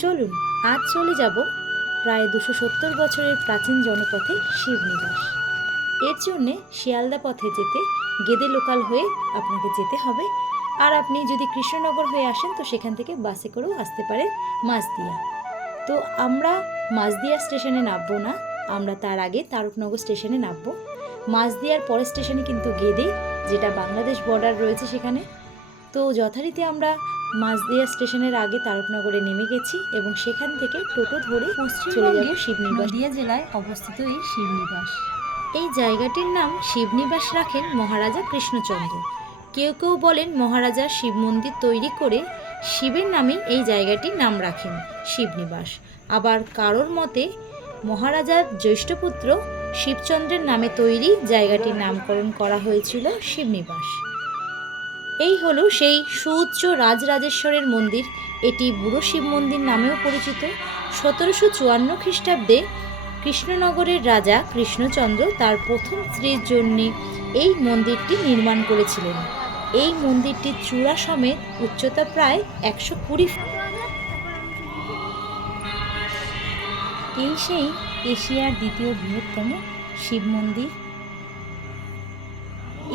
চলুন, আজ চলে যাব প্রায় দুশো সত্তর বছরের প্রাচীন জনপথে শিবনিবাস এর জন্যে শিয়ালদা পথে যেতে, গেদে লোকাল হয়ে আপনাকে যেতে হবে। আর আপনি যদি কৃষ্ণনগর হয়ে আসেন, তো সেখান থেকে বাসে করেও আসতে পারেন মাছদিয়া। তো আমরা মাছদিয়া স্টেশনে নামবো না, আমরা তার আগে তারকনগর স্টেশনে নামবো। মাছদিয়ার পরের স্টেশনে কিন্তু গেদে, যেটা বাংলাদেশ বর্ডার রয়েছে সেখানে। তো যথারীতি আমরা মাছদিয়া স্টেশনের আগে তারকনগরে নেমে গেছি এবং সেখান থেকে টোটো ধরে চলে যাব শিবনিবাস। নদিয়া জেলায় অবস্থিত এই শিবনিবাস। এই জায়গাটির নাম শিবনিবাস রাখেন মহারাজা কৃষ্ণচন্দ্র। কেউ কেউ বলেন মহারাজা শিব মন্দির তৈরি করে শিবের নামে এই জায়গাটির নাম রাখেন শিবনিবাস। আবার কারোর মতে মহারাজার জ্যৈষ্ঠপুত্র শিবচন্দ্রের নামে তৈরি জায়গাটির নামকরণ করা হয়েছিল শিবনিবাস। এই হলো সেই সুউচ্চ রাজরাজেশ্বরের মন্দির। এটি বুড়ো শিব মন্দির নামেও পরিচিত। সতেরোশো চুয়ান্ন খ্রিস্টাব্দে কৃষ্ণনগরের রাজা কৃষ্ণচন্দ্র তার প্রথম স্ত্রীর জন্য এই মন্দিরটি নির্মাণ করেছিলেন। এই মন্দিরটির চূড়া সমেত উচ্চতা প্রায় একশো কুড়ি এই সেই এশিয়ার দ্বিতীয় বৃহত্তম শিব মন্দির।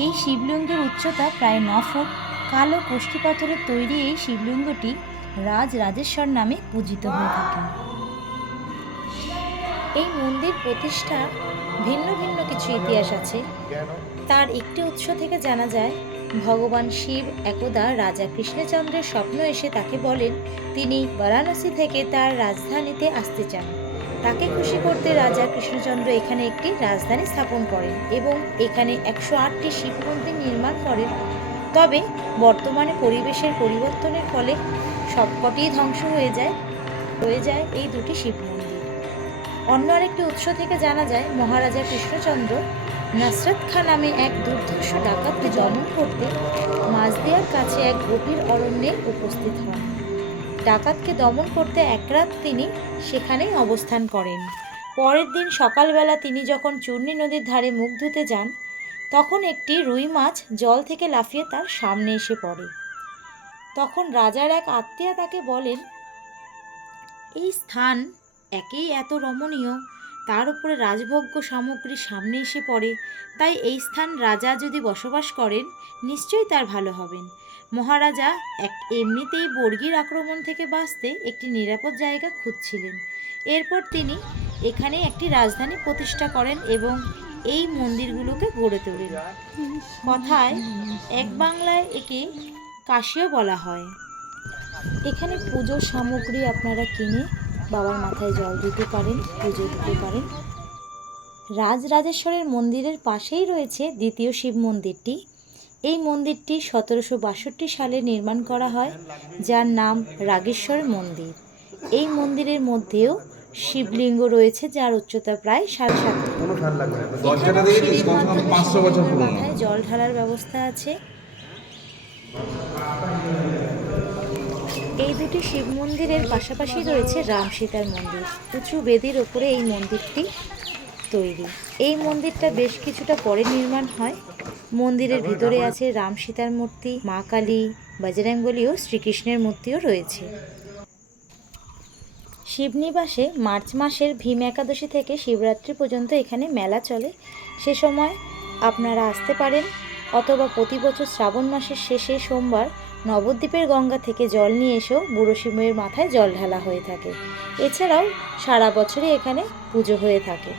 এই শিবলিঙ্গের উচ্চতা প্রায় ন ফুট। কালো কোষ্ঠী পাথরের তৈরি এই শিবলিঙ্গটি রাজ রাজেশ্বর নামে পূজিত হয়ে থাকে। এই মন্দির প্রতিষ্ঠা ভিন্ন ভিন্ন কিছু ইতিহাস আছে। তার একটি উৎস থেকে জানা যায়, ভগবান শিব একদা রাজা কৃষ্ণচন্দ্রের স্বপ্ন এসে তাকে বলেন, তিনি বারাণসী থেকে তার রাজধানীতে আসতে চান। তাকে খুশি করতে রাজা কৃষ্ণচন্দ্র এখানে একটি রাজধানী স্থাপন করেন এবং এখানে একশো আটটি শিব মন্দির নির্মাণ করেন। তবে বর্তমানে পরিবেশের পরিবর্তনের ফলে সবকটি ধ্বংস হয়ে যায় হয়ে যায় এই দুটি শিব মন্দির অন্য আরেকটি উৎস থেকে জানা যায়, মহারাজা কৃষ্ণচন্দ্র নাসরত খা নামে এক দুর্ধর্ষ ডাকাতকে দমন করতে মাঝদিয়ার কাছে এক গভীর অরণ্যে উপস্থিত হন। ডাকাতকে দমন করতে একরাত তিনি সেখানেই অবস্থান করেন। পরের দিন সকালবেলা তিনি যখন চূর্ণী নদীর ধারে মুখ ধুতে যান, তখন একটি রুই মাছ জল থেকে লাফিয়ে তার সামনে এসে পড়ে। তখন রাজার এক আত্মীয়া তাকে বলেন, এই স্থান একেই এত রমণীয় তার উপরে রাজভোগ্য সামগ্রী সামনে এসে পড়ে। তাই এই স্থান রাজা যদি বসবাস করেন, নিশ্চয়ই তার ভালো হবেন। মহারাজা এক এমনিতেই বর্গির আক্রমণ থেকে বাঁচতে একটি নিরাপদ জায়গা খুঁজছিলেন। এরপর তিনি এখানে একটি রাজধানী প্রতিষ্ঠা করেন এবং এই মন্দিরগুলোকে গড়ে তোলেন। কথায় এক বাংলায় একে কাশিও বলা হয়। এখানে পুজোর সামগ্রী আপনারা কিনে বাবার মাথায় জল দিতে পারেন পুজো দিতে পারেন। রাজরাজেশ্বরের মন্দিরের পাশেই রয়েছে দ্বিতীয় শিব মন্দিরটি। এই মন্দিরটি সতেরোশো বাষট্টি সালে নির্মাণ করা হয় যার নাম রাগেশ্বর মন্দির। এই মন্দিরের মধ্যেও শিবলিঙ্গ রয়েছে যার উচ্চতা প্রায় সাড়ে সাত মাথায় জল ঢালার ব্যবস্থা আছে। এই দুটি শিব মন্দিরের পাশাপাশি রয়েছে রাম সীতার মন্দির। উঁচু বেদির ওপরে এই মন্দিরটি তৈরি। এই মন্দিরটা বেশ কিছুটা পরে নির্মাণ হয়। মন্দিরের ভিতরে আছে রাম সীতার মূর্তি, মা কালী বজরঙ্গলী ও শ্রীকৃষ্ণের মূর্তিও রয়েছে। শিবনিবাসে মার্চ মাসের ভীম একাদশী থেকে শিবরাত্রি পর্যন্ত এখানে মেলা চলে। সে সময় আপনারা আসতে পারেন অথবা প্রতি বছর শ্রাবণ মাসের শেষে সোমবার নবদ্বীপের গঙ্গা থেকে জল নিয়ে এসেও বুড়ো মাথায় জল ঢালা হয়ে থাকে। এছাড়াও সারা বছরই এখানে পুজো হয়ে থাকে।